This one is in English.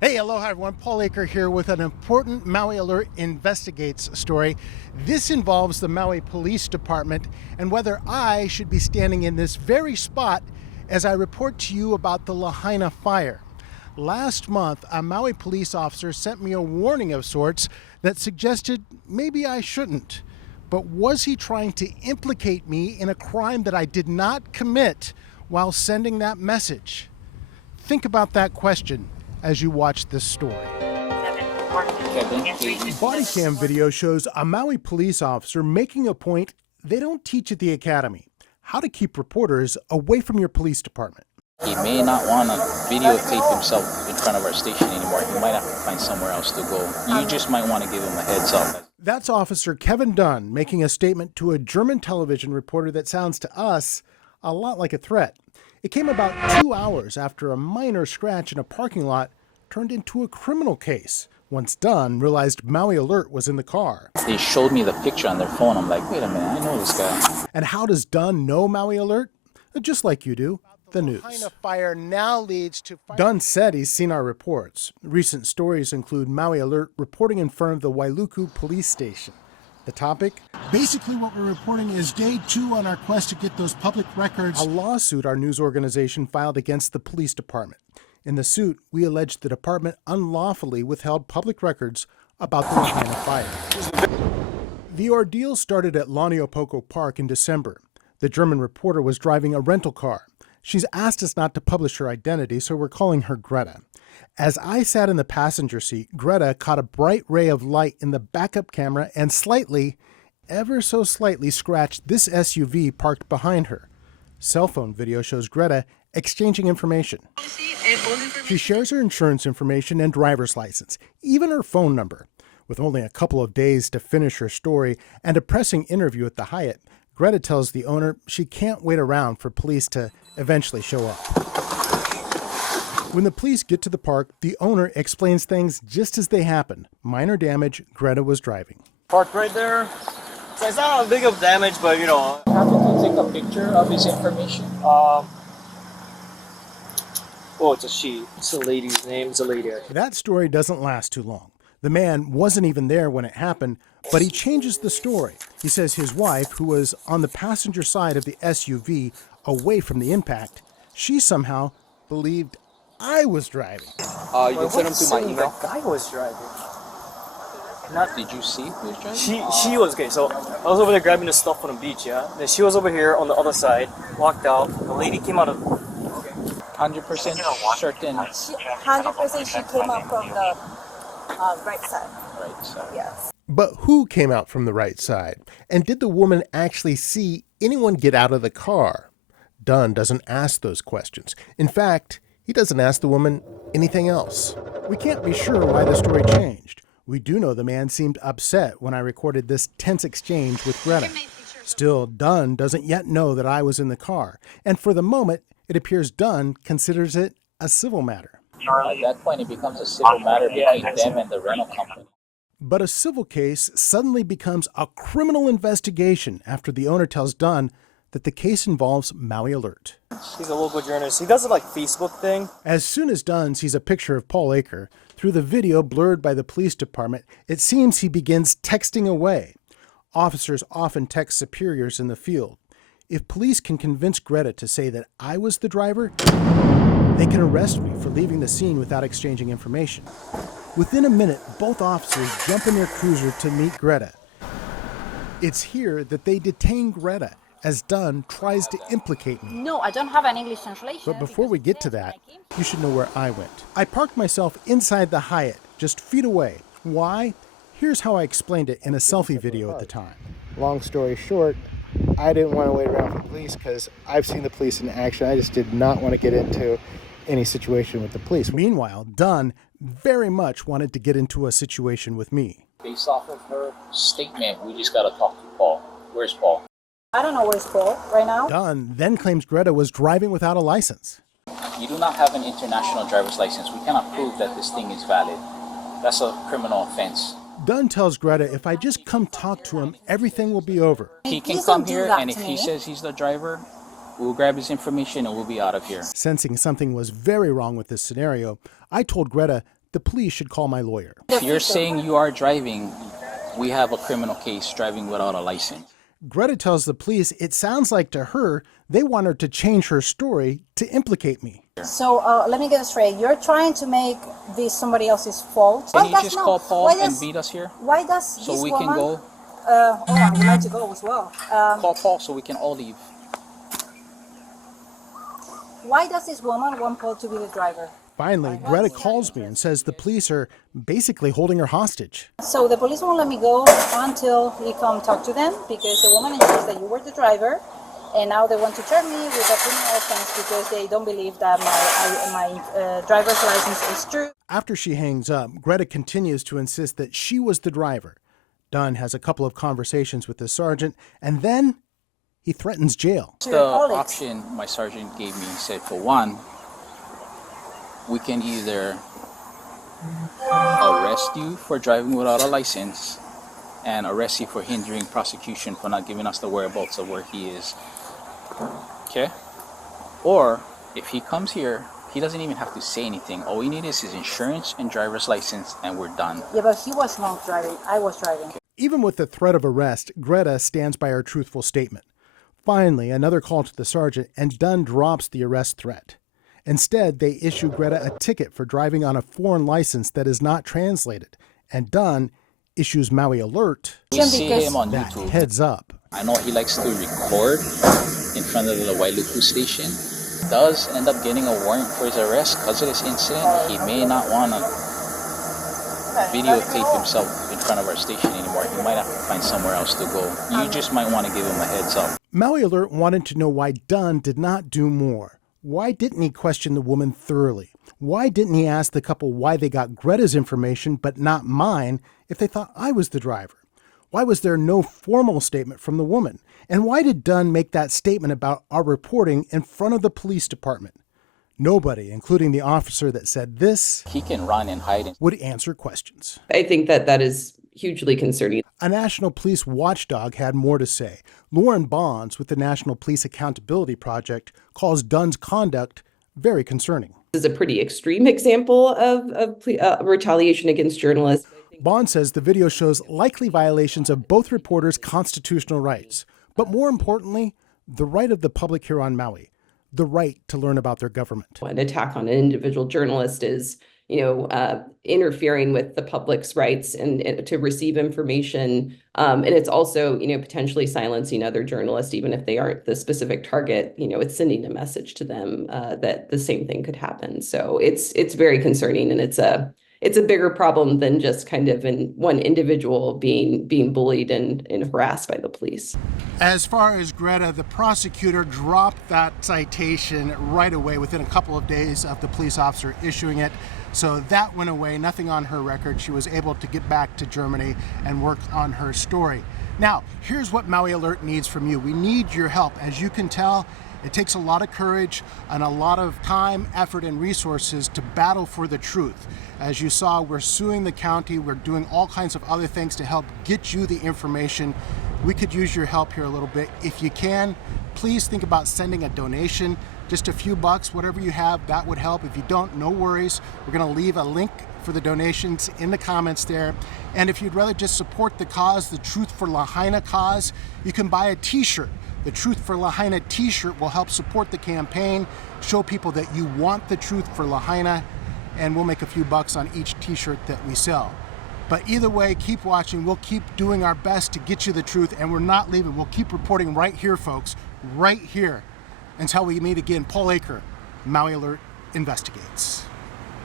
Hey, aloha everyone. Paul Aker here with an important Maui Alert Investigates story. This involves the Maui Police Department and whether I should be standing in this very spot as I report to you about the Lahaina Fire. Last month, a Maui police officer sent me a warning of sorts that suggested maybe I shouldn't. But was he trying to implicate me in a crime that I did not commit while sending that message? Think about that question as you watch this story. Body cam video shows a Maui police officer making a point they don't teach at the academy: how to keep reporters away from your police department. He may not want to videotape himself in front of our station anymore. He might have to find somewhere else to go. You just might want to give him a heads up. That's Officer Kevin Dunn making a statement to a German television reporter that sounds to us a lot like a threat. It came about 2 hours after a minor scratch in a parking lot turned into a criminal case once Dunn realized Maui Alert was in the car. They showed me the picture on their phone. I'm like, wait a minute, I know this guy. And how does Dunn know Maui Alert? Just like you do, the news. Lahaina Fire now leads to Dunn said he's seen our reports. Recent stories include Maui Alert reporting in front of the Wailuku police station. The topic? Basically what we're reporting is day 2 on our quest to get those public records. A lawsuit our news organization filed against the police department. In the suit, we allege the department unlawfully withheld public records about the Lahaina Fire. The ordeal started at Laniopoko Park in December. The German reporter was driving a rental car. She's asked us not to publish her identity, so we're calling her Greta. As I sat in the passenger seat, Greta caught a bright ray of light in the backup camera and slightly, ever so slightly, scratched this SUV parked behind her. Cell phone video shows Greta exchanging information. She shares her insurance information and driver's license, even her phone number. With only a couple of days to finish her story and a pressing interview at the Hyatt, Greta tells the owner she can't wait around for police to eventually show up. When the police get to the park, the owner explains things just as they happened. Minor damage, Greta was driving. Parked right there. So it's not a big of damage, but you know. Happy to take a picture of his information. Oh, it's a she. It's a lady's name. It's a lady. That story doesn't last too long. The man wasn't even there when it happened, but he changes the story. He says his wife, who was on the passenger side of the SUV away from the impact, she somehow believed I was driving. You can send him to my email. The guy was driving. Did you see who was driving? She was okay. So I was over there grabbing the stuff on the beach, yeah. Then she was over here on the other side, walked out. The lady came out of. 100% certain. 100% she came up from the right side. Right side. Yes. But who came out from the right side? And did the woman actually see anyone get out of the car? Dunn doesn't ask those questions. In fact, he doesn't ask the woman anything else. We can't be sure why the story changed. We do know the man seemed upset when I recorded this tense exchange with Greta. Still, Dunn doesn't yet know that I was in the car. And for the moment, it appears Dunn considers it a civil matter. At that point, it becomes a civil matter between them and the rental company. But a civil case suddenly becomes a criminal investigation after the owner tells Dunn that the case involves Maui Alert. He's a local journalist. He does a Facebook thing. As soon as Dunn sees a picture of Paul Aker, through the video blurred by the police department, it seems he begins texting away. Officers often text superiors in the field. If police can convince Greta to say that I was the driver, they can arrest me for leaving the scene without exchanging information. Within a minute, both officers jump in their cruiser to meet Greta. It's here that they detain Greta as Dunn tries to implicate me. No, I don't have an English translation. But before we get to that, you should know where I went. I parked myself inside the Hyatt, just feet away. Why? Here's how I explained it in a selfie video at the time. Long story short, I didn't want to wait around for police because I've seen the police in action. I just did not want to get into any situation with the police. Meanwhile, Dunn very much wanted to get into a situation with me. Based off of her statement, we just got to talk to Paul. Where's Paul? I don't know where's Paul right now. Dunn then claims Greta was driving without a license. You do not have an international driver's license. We cannot prove that this thing is valid. That's a criminal offense. Dunn tells Greta if I just come talk to him, everything will be over. He can come here, and if he says he's the driver, we'll grab his information and we'll be out of here. Sensing something was very wrong with this scenario, I told Greta the police should call my lawyer. If you're saying you are driving, we have a criminal case, driving without a license. Greta tells the police it sounds like to her they want her to change her story to implicate me. So let me get this straight. You're trying to make this somebody else's fault. Can you just call Paul and meet us here? Why does So this we woman, can go? I would like to go as well. Call Paul so we can all leave. Why does this woman want Paul to be the driver? Finally, Greta calls me and says the police are basically holding her hostage. So the police won't let me go until you come talk to them, because the woman insists that you were the driver, and now they want to charge me with a criminal offense because they don't believe that my driver's license is true. After she hangs up, Greta continues to insist that she was the driver. Dunn has a couple of conversations with the sergeant, and then he threatens jail. The option my sergeant gave me said, for one, we can either arrest you for driving without a license and arrest you for hindering prosecution for not giving us the whereabouts of where he is. Okay? Or if he comes here, he doesn't even have to say anything. All we need is his insurance and driver's license, and we're done. Yeah, but he was not driving. I was driving. Even with the threat of arrest, Greta stands by her truthful statement. Finally, another call to the sergeant, and Dunn drops the arrest threat. Instead, they issue Greta a ticket for driving on a foreign license that is not translated, and Dunn issues Maui Alert We see him on that YouTube. heads up. I know he likes to record in front of the Wailuku station. Does end up getting a warrant for his arrest because of this incident. He may not want to videotape himself in front of our station anymore. He might have to find somewhere else to go. You just might want to give him a heads up. Maui Alert wanted to know why Dunn did not do more. Why didn't he question the woman thoroughly? Why didn't he ask the couple why they got Greta's information but not mine if they thought I was the driver? Why was there no formal statement from the woman? And why did Dunn make that statement about our reporting in front of the police department? Nobody, including the officer that said this, He can run and hide. would answer questions. I think that is hugely concerning. A national police watchdog had more to say. Lauren Bonds with the National Police Accountability Project calls Dunn's conduct very concerning. This is a pretty extreme example of retaliation against journalists. Bond says the video shows likely violations of both reporters' constitutional rights, but more importantly, the right of the public here on Maui, the right to learn about their government. An attack on an individual journalist is, interfering with the public's rights and to receive information. And it's also, potentially silencing other journalists, even if they aren't the specific target. It's sending a message to them that the same thing could happen. So it's very concerning, and it's a bigger problem than just kind of one individual being bullied and harassed by the police. As far as Greta, the prosecutor dropped that citation right away within a couple of days of the police officer issuing it. So that went away, nothing on her record. She was able to get back to Germany and work on her story. Now, here's what Maui Alert needs from you. We need your help. As you can tell, it takes a lot of courage and a lot of time, effort, and resources to battle for the truth. As you saw, we're suing the county. We're doing all kinds of other things to help get you the information. We could use your help here a little bit. If you can, please think about sending a donation. Just a few bucks, whatever you have, that would help. If you don't, no worries. We're going to leave a link for the donations in the comments there. And if you'd rather just support the cause, the Truth for Lahaina cause, you can buy a t-shirt. The Truth for Lahaina t-shirt will help support the campaign, show people that you want the truth for Lahaina, and we'll make a few bucks on each t-shirt that we sell. But either way, keep watching. We'll keep doing our best to get you the truth, and we're not leaving. We'll keep reporting right here, folks, right here, until we meet again. Paul Aker, Maui Alert Investigates.